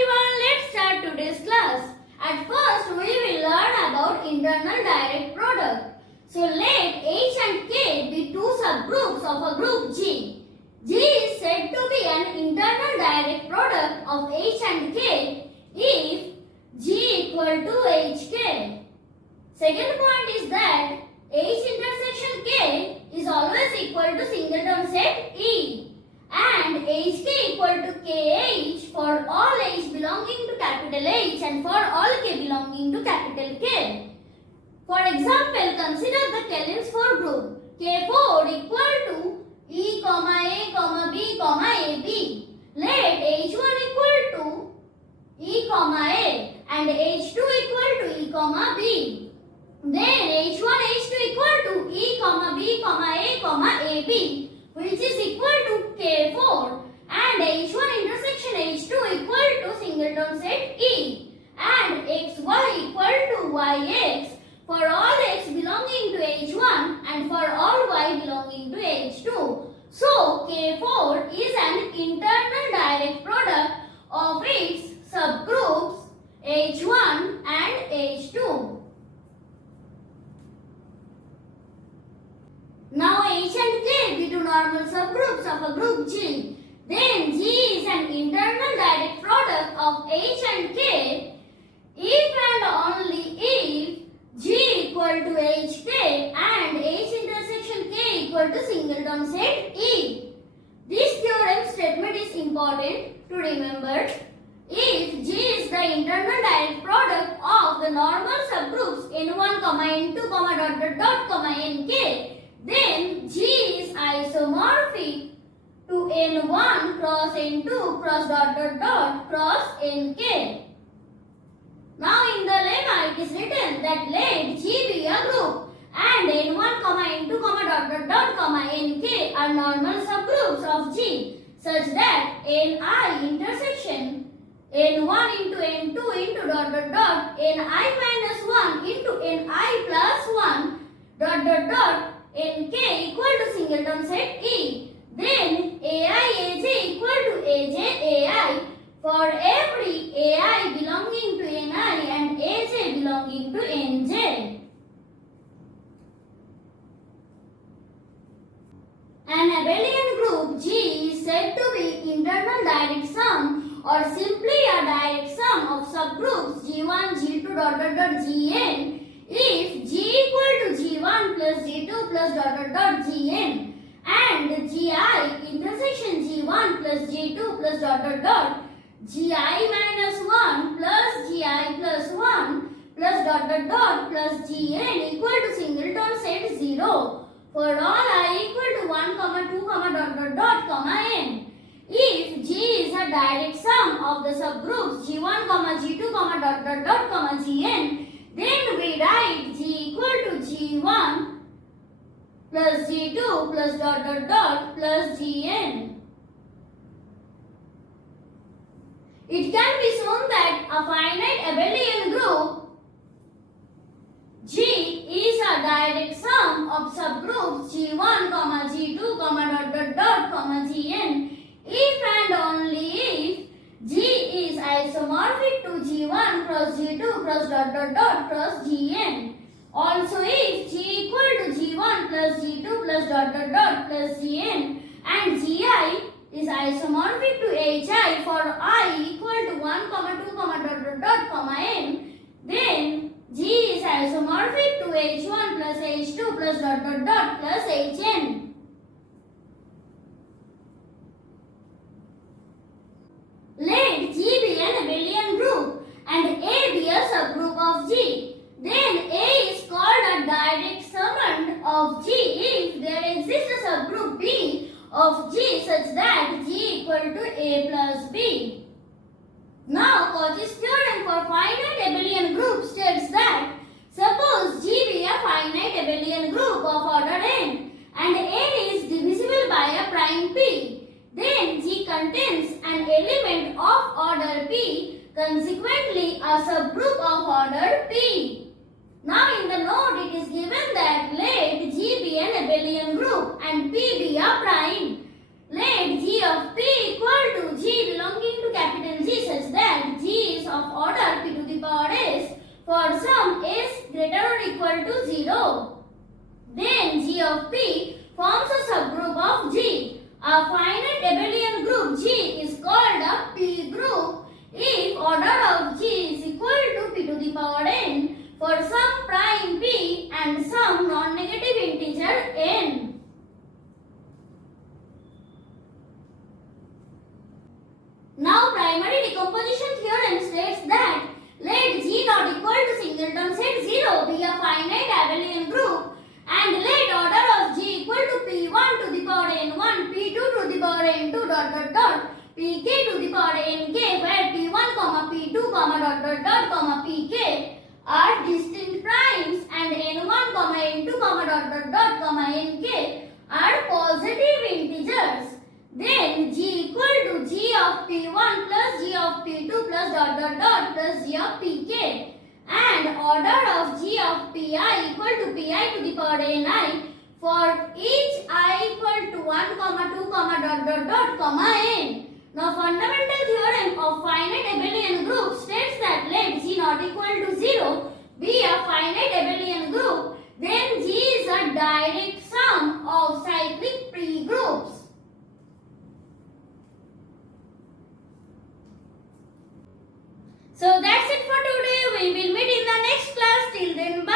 everyone, let's start today's class. At first, we will learn about internal direct product. So let H and K be two subgroups of a group G. G is said to be an internal direct product of H and K if G equal to HK. Second point is that H intersection K is always equal to singleton set E. And HK equal to KH for all H belonging to capital H and for all K belonging to capital K. For example, consider the Kellin's 4 group. K4 equal to E, A, B, AB. Let H1 equal to E, A and H2 equal to E, B. Then H1, H2 equal to E, B, A, AB, which is equal to K4, and H1 intersection H2 equal to singleton set E, and XY equal to YX for all X belonging to H1 and for all Y belonging to H2. So K4 is an internal direct product of its subgroups H1 and H2. Now H and K be two normal subgroups of a group G. Then G is an internal direct product of H and K if and only if G equal to HK and H intersection K equal to singleton set E. This theorem statement is important to remember. If G is the internal direct product of the normal subgroups N1, N2, Nk, then G is isomorphic to N1 cross N2 cross Nk. Now in the lemma it is written that let G be a group and N1, N2, Nk are normal subgroups of G such that Ni intersection N1 into N2 into Ni minus 1 into Ni plus 1 Nk equal to singleton set E. Then Ai Aj equal to Aj Ai for every Ai belonging to Ni and Aj belonging to Nj. An abelian group G is said to be internal direct sum or simply a direct sum of subgroups G1, G2, Gn if G equal to G1 plus G2 plus Gn and Gi intersection G1 plus G2 plus Gi minus 1 plus Gi plus 1 plus Gn equal to singleton set 0 for all I equal to 1, 2, n. If G is a direct sum of the subgroups G1, G2, Gn, then we write G equal to G1 plus G2 plus Gn. It can be shown that a finite abelian group G is a direct sum of subgroups G1, G2, Gn if and only if G is isomorphic to G1 cross G2 cross Gn. Also if G equal to G1 plus G2 plus Gn and Gi is isomorphic to Hi for I equal to 1, 2, n, then G is isomorphic to H1 plus H2 plus Hn. Let G be an abelian group and A be a subgroup of G. Then A is called a direct summand of G if there exists a subgroup B of G such that G equal to A plus B. Now Cauchy's theorem for finite abelian group states that suppose G be a finite abelian group of order n and n is divisible by a prime P. Then G contains an element of order P, consequently a subgroup of order P. Now in the note it is given that let G be an abelian group and P be a prime. Let G of P equal to G belonging to capital G such that for some is greater or equal to 0. Then G of P forms a subgroup of G. A finite abelian group G is called a P group if order of G is equal to P to the power n for some prime P and some non-negative integer n. Now primary decomposition theorem states that let G not equal to singleton set 0 be a finite abelian group and let order of G equal to P1 to the power n1, P2 to the power n2 Pk to the power nk where P1, P2, Pk are distinct primes and n1, n2, nk are positive integers. Then G equal to G of P1 plus G of P2 plus G of Pk and order of G of Pi equal to Pi to the power ni for each I equal to 1, 2, n. Now fundamental theorem of finite abelian group states that let G not equal to 0 be a finite abelian group, then G is a direct sum of cyclic pre-groups. So that's it for today. We will meet in the next class. Till then, bye.